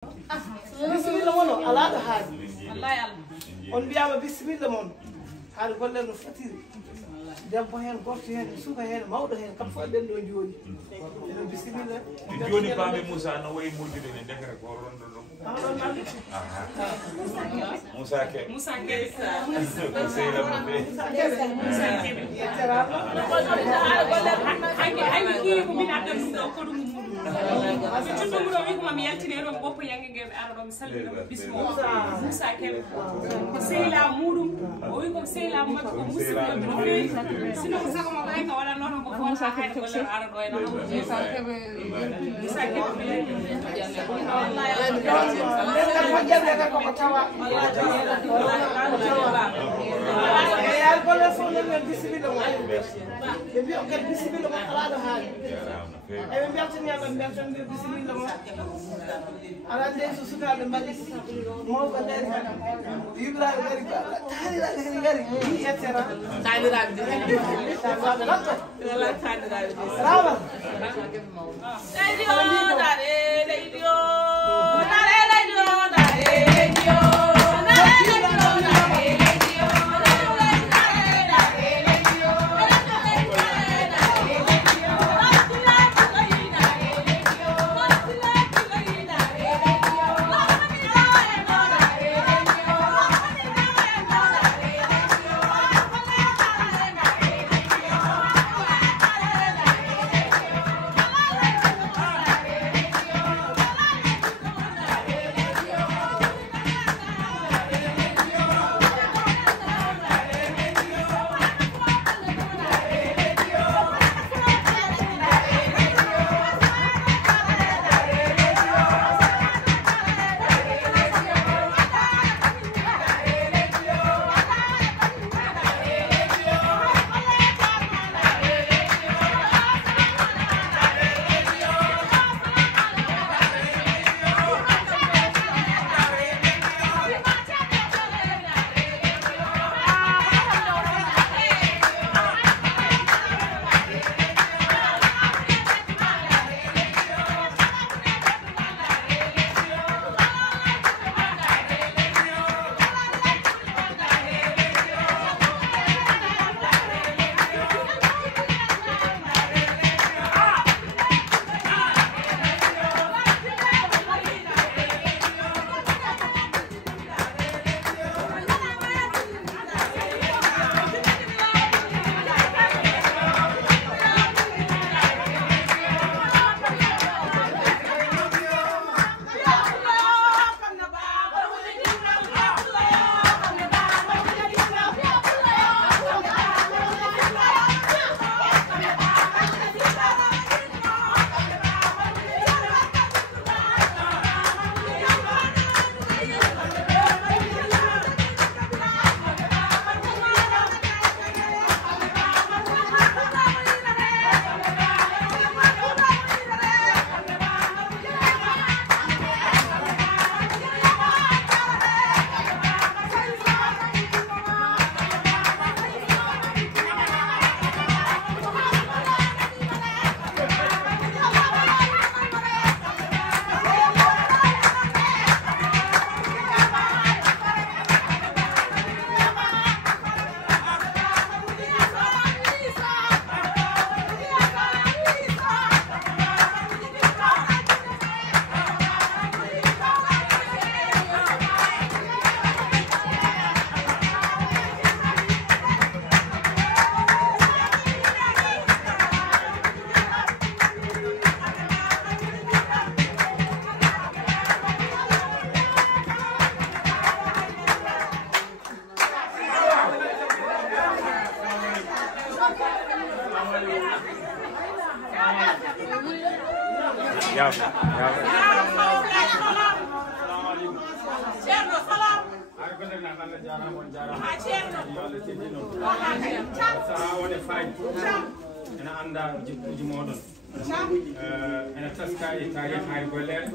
bisimilla moon o alaa ɗo haali on mbiyama bisimilla moon haade gollel no fotiri debbo heen gorto heen suka heen mawɗo heen kam fof ɗen ɗo jooɗi eɗen bisimilla joni paami Moussa no wayi muljude ne dekere ko rondo ɗum ɗon nande Moussa Kebe Moussa Kebe seyla mo be Moussa Kebe yetterama hanki kii ko min addan ɗum ɗo ko ɗum muɗum so cuɗɗo muɗo wi ko mami yaltine ɗo mi ɓoppo yange nge ɓe ara ɗo mi salmina bismo Moussa Kebe ko sehla muɗum o wi ko sehla mabɓe ko musidɗo no feewi sino ko sago makko hay ka waɗanno tan ko fota hayde gollal ara ɗo eno Moussa Kebe nden moƴƴerde tan koko tawa eyaade gollel fof nden men bisimilla mo ɓe mbiya kadi bisimilla mo alaa ɗo haali eɓe mbeltaniyama ɓe mbeltanide bisimilla mo ala nde so sukaaɓe mbaɗi mawɓe ngari yuɓiraɓe ngari taaniraɓe kadi ngari yettera taaniraɓe latto rama ene anda jikkuji moɗon ene taska e tarihi hay gollere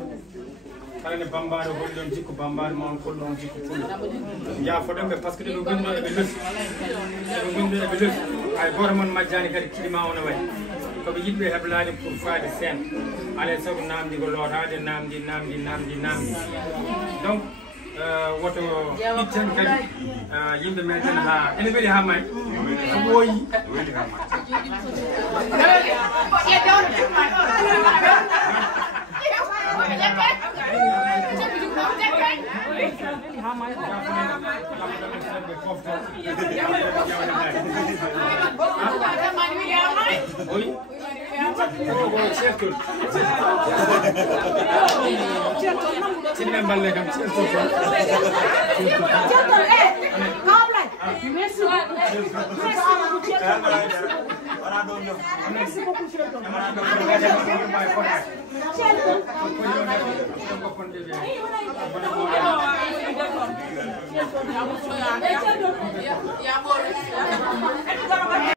kala ne bambaɗo holli ɗon jikku bambaɗo ma on kolli ɗon jikku fullo jaafoɗonɓe par ce que ɗeɓe gonɗo eɓe lefi hay goto moon majjani kadi kiɗima ono wayi ko ɓe yiɗɓe heblade pour faade sen alay saago namdi ko lotade namdi donc woto ɗitten kadi yimɓe meɗen ha ene weeli ha may so ɓooyi Merci.